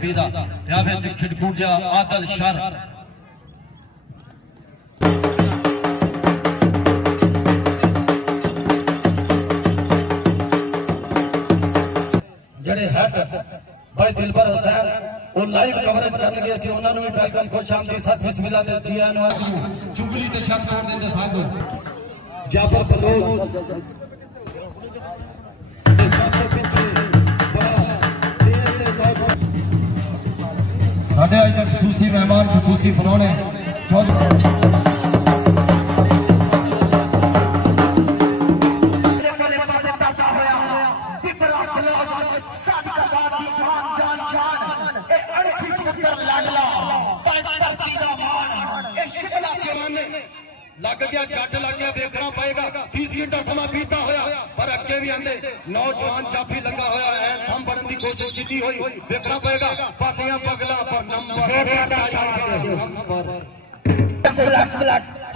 फीदा खिड़कूजा आदल sir जड़े head भाई दिलबर हुसैन और लाइव कवरेज कर लगे सी उन्होंने भी वेलकम खुश आमदी साथ बिस्मिल्लाह दे जी आन वाजू चुगली ते शर्त तोड़ देंदे साधो जाफर बलोच ते साथे पीछे साढ़े आज तक खसूसी मेहमान खसूसी फरौने लग गया जट लग गया देखना पएगा 30 मिनट का समा बीता होया पर अगे भी आंदे नौजवान जाफी लगा होया है थम बनने की कोशिश की हुई देखना पएगा पाटियां पगला पर नंबर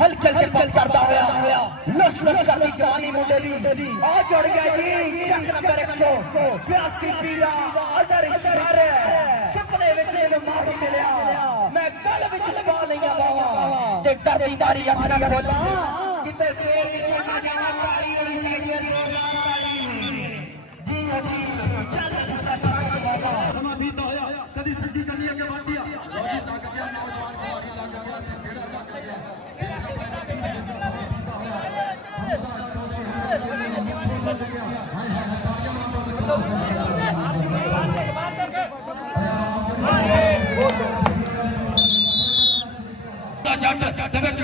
हल्के हल्के करता होया लश लश करती जवानी मुंडे दी आ जुड़ गया जी चक नंबर 182 पीला अदर इशारे सपने विच इन्हें माफी मिलिया मैं गल विच लगा लिया बावा ते डरदी तारी अपना खोला किते फेर विच आ जाना तारी होनी चाहिए जी जी चल समा बीता होया कदी सच्ची करनी अगे बढ़ गया लॉजी लग गया नौजवान खिलाड़ी लग गया ते केड़ा लग गया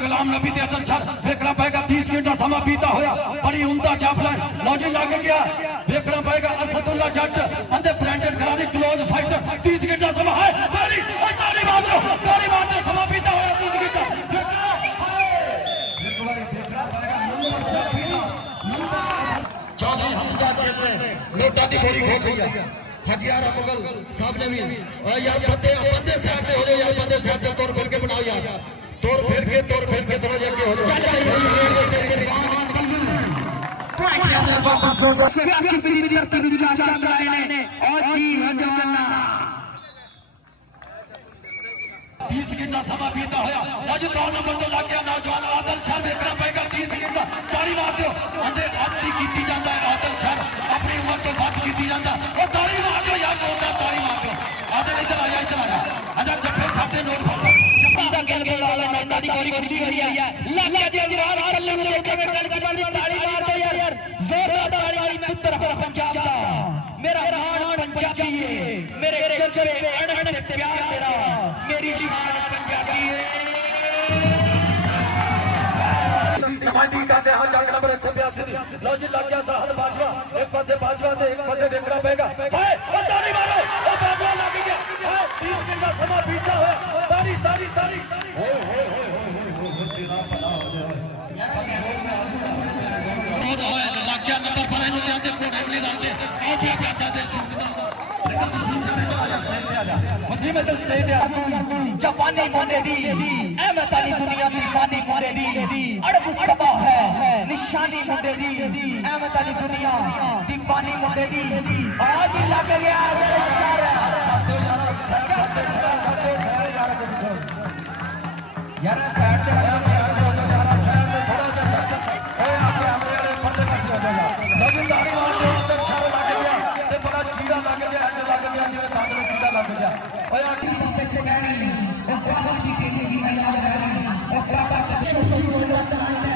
गुलाम नबी दे अदल छर देखना पएगा 30 मिनट का समा बीता होया बड़ी उम्दा जाफला लॉजी लग गया देखना पएगा असदुल्ला जट अंदर ब्रांडेड खिलाड़ी क्लोज फाइटर 30 मिनट का समा है ताली मार दो समा बीता होया 30 मिनट चौधरी हमजा के नोटा दी बोरी खोल दिया हजियारा मुगल साहब ने भी यार बंदे साइड पे हो जाओ यार बंदे साइड पे तौर फिर के बनाओ यार तौर फिर के थोड़ा जल्दी हो जाओ तीस कितना समा बीता होया आज 2 नंबर तो लग गया नौजवान आदल छर देखना पएगा 30 सेकंड का ताली मार दो अंदर आती कीती जांदा है आदल छर अपनी उम्र तो बात कीती जांदा ओ ताली मार दो यार जोरदार ताली मार दो आदल इधर आ जा आजा जफे छाते नोट फड़ जप्पी दा गल बोल वाला नोटा दी गोरी खुदी हुई है लग गया जवान कल्ले में रोके में गल कर दी ताली मार दो यार जोरदार ताली मैं उत्तर पंजाब दा मेरा हान पंजाबी है मेरे जज्बे अड़हड़ से प्यार तेरा मेरी जान पंजाबी है नमाजी करते हैं जग नंबर 182 लो जी लग गया साहल बाजवा एक पासे बाजवा ते एक पासे देखना पएगा हाय ओ ताली मारो ओ बाजवा लग गया हाय 30 मिनट का समा बीता हुआ ताली हो तेरा भला हो जाए लग गया नंबर पर इन्होंने आते कोड़े नहीं लाते आओ क्या करता दे सुनदा वसीम इधर स्टे दे जापानी मोंडे दी अहमद अली दुनिया दी पानी मोंडे दी अरब सबा है निशानी मोंडे दी अहमद अली दुनिया दी पानी मोंडे दी आज लग गया मेरा इशारा यार साइड पे यार साइड पे थोड़ा सा ओए आगे हमारे वाले बंदे पास हो जाएगा लेकिन दाढ़ी मार दो अंदर सारा लग गया ते बड़ा चीरा लग गया जिवे दांत में कीड़ा लग गया ओए आगे पीछे से गाड़ी ओ बाबा जी के लिए भी याद गाड़ी ओ बाबा का शोषण हो जाता है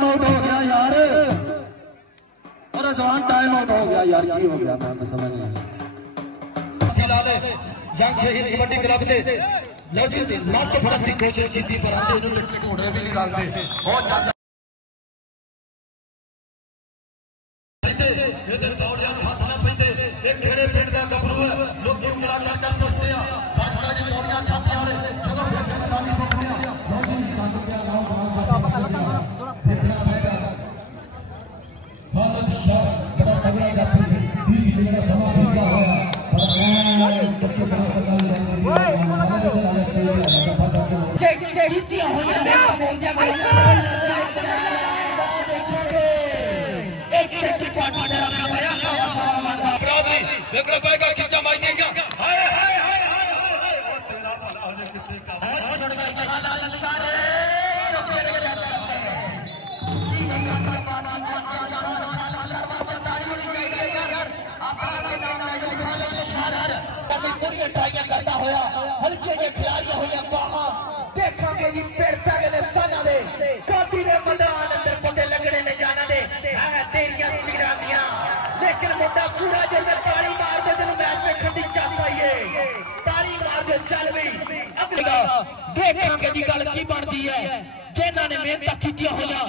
आउट हो गया यार अरे जवान टाइम आउट हो गया यार की हो गया मैं तो समझ नहीं फिलहाल जंग शहीद कबड्डी क्लब दे लो जी नट फड़न की कोशिश की पर आते इन्होंने घोड़े भी नहीं लगते बहुत ज्यादा इधर चौड़ियां हाथ ना पैंदे एक खेड़े पिंड दा गबरू है लोग मिला कर पुछते आ भाजपा जी चौड़ियां छातियां वाले ਜਦੋਂ ਫਿਰ ਜਨਾਨੀ ਪਕੜਿਆ ਲੋ ਜੀ कीतियां हुई एक सेकंड पार्टनर अपना बड़ा सा बरादरी विक्रम भाई का खिच्चा मार दिया हाय हाय हाय हाय तेरा भला हो जाए कितने का बहुत छोड़ भाई का लाल सारे जी सर पानी का लाल सर ताली होनी चाहिए यार अपना नाम लाइक लाल सर कभी पूरी ट्राई करता होया हल्के जे खिलाड़ी होया वहां देखांगे जी पेड़ता गले साना दे काटी ने मैदान अंदर पते लगने ने जाना दे है तेरियां चिरागियां लेकिन मुंडा पूरा जो ताली मार दे तेन मैच में खंडी चासा ही है ताली मार दे चल भी अगला देखांगे जी गल की बनती है जिन्हां ने मेहनत कीतियां होया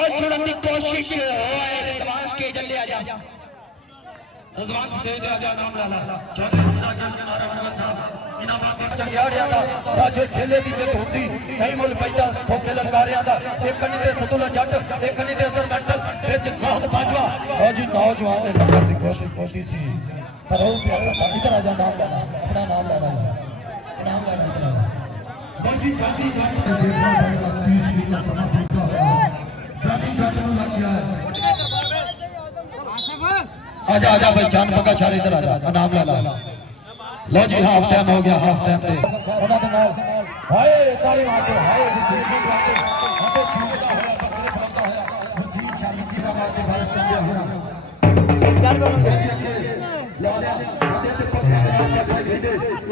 और जुड़न दी कोशिश होए रिजवान स्टेज ले आ जा रिजवान स्टेज ले आ जा नाम लाला चौधरी हमजा खान के नारा मुगल साहब इनामात दे चंगियाड़िया दा राजे खेले दी जत होंदी नहीं मुल पैदा ठोके ललकारिया दा एक कनी दे सतुला जट एक कनी दे असर मेंटल विच साहद बाजवा और जी नौजवान ने टक्कर दी कोशिश होती सी पर वो प्यारा इधर आ जा नाम लाला अपना नाम लाला नाम लाला बाजी जाती जाती लग गया आजा आजा भाई चांद पका छाल इधर आजा नाम लाला लो जी हाफ टाइम हो गया हाफ टाइम पे उन्हां दे नाल हाय ताली मारते हाय वसीम जी मारते हटे छींदा होया पकड़े फड़दा होया वसीम शाली सी मारते बारिश करते होया यार बोलो ला ले आते ते पकड़े नाम लगा दे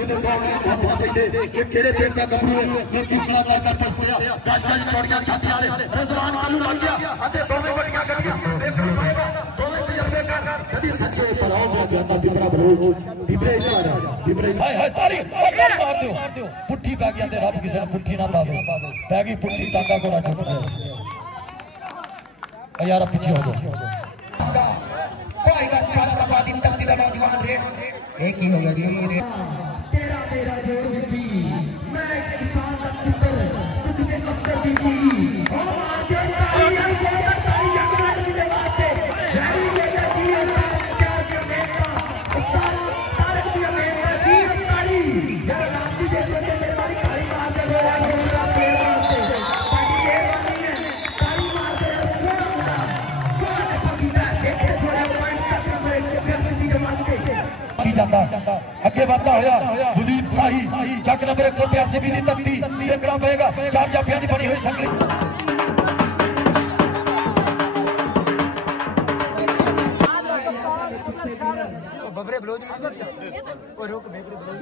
इधर बावले हाथ में दे ये केड़े टीम का गबरू है ये कितना कर फसया गज गज छोड़ गया छाती वाले रिजवान कल्लू लग गया अते दोवें बड़ियां गड्डियां एक पाएगा दोवें तजर्बे कर कदी सच्चे पर हो गया जाता बिबरा बलोच बिबरे इधर आ जा बिबरे हाय हाय तारी मार दो पुट्ठी पै गया ते रब किसे ने पुट्ठी ना पावे पै गई पुट्ठी टांगा कोड़ा टूट गया यार पीछे हो जा कोई का चाल का बाद इन तक सीधा नौजवान रे एक ही हो गया जी रे तेरा तेरा जोड़ भी मैं इंसान का पुत्र तुझे सबसे भी ओ आगे ताली ताली जगह की वास्ते रही जगह की क्या जो नेता तारा तारक की मेरा जी ताली जब लाठी जैसे मेरे वाली ताली मार दे रोया रोया तेरे वास्ते ताकि ये नहीं है ताली मार दे रोया कोई पकी जा एक थोड़ा पॉइंट तक मेरे फिर किसी के मारते जाता अगे बढ़ता होया बुलीद शाही चक नंबर 182 भी दी तकती देखना पड़ेगा चार जाफियां दी बनी हुई संगली बबरे ब्लोज ओ रुक बेबरे ब्लोज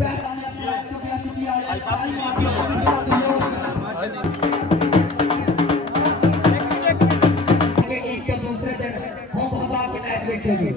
एक दूसरे दिन हम हवा के मैच देखेंगे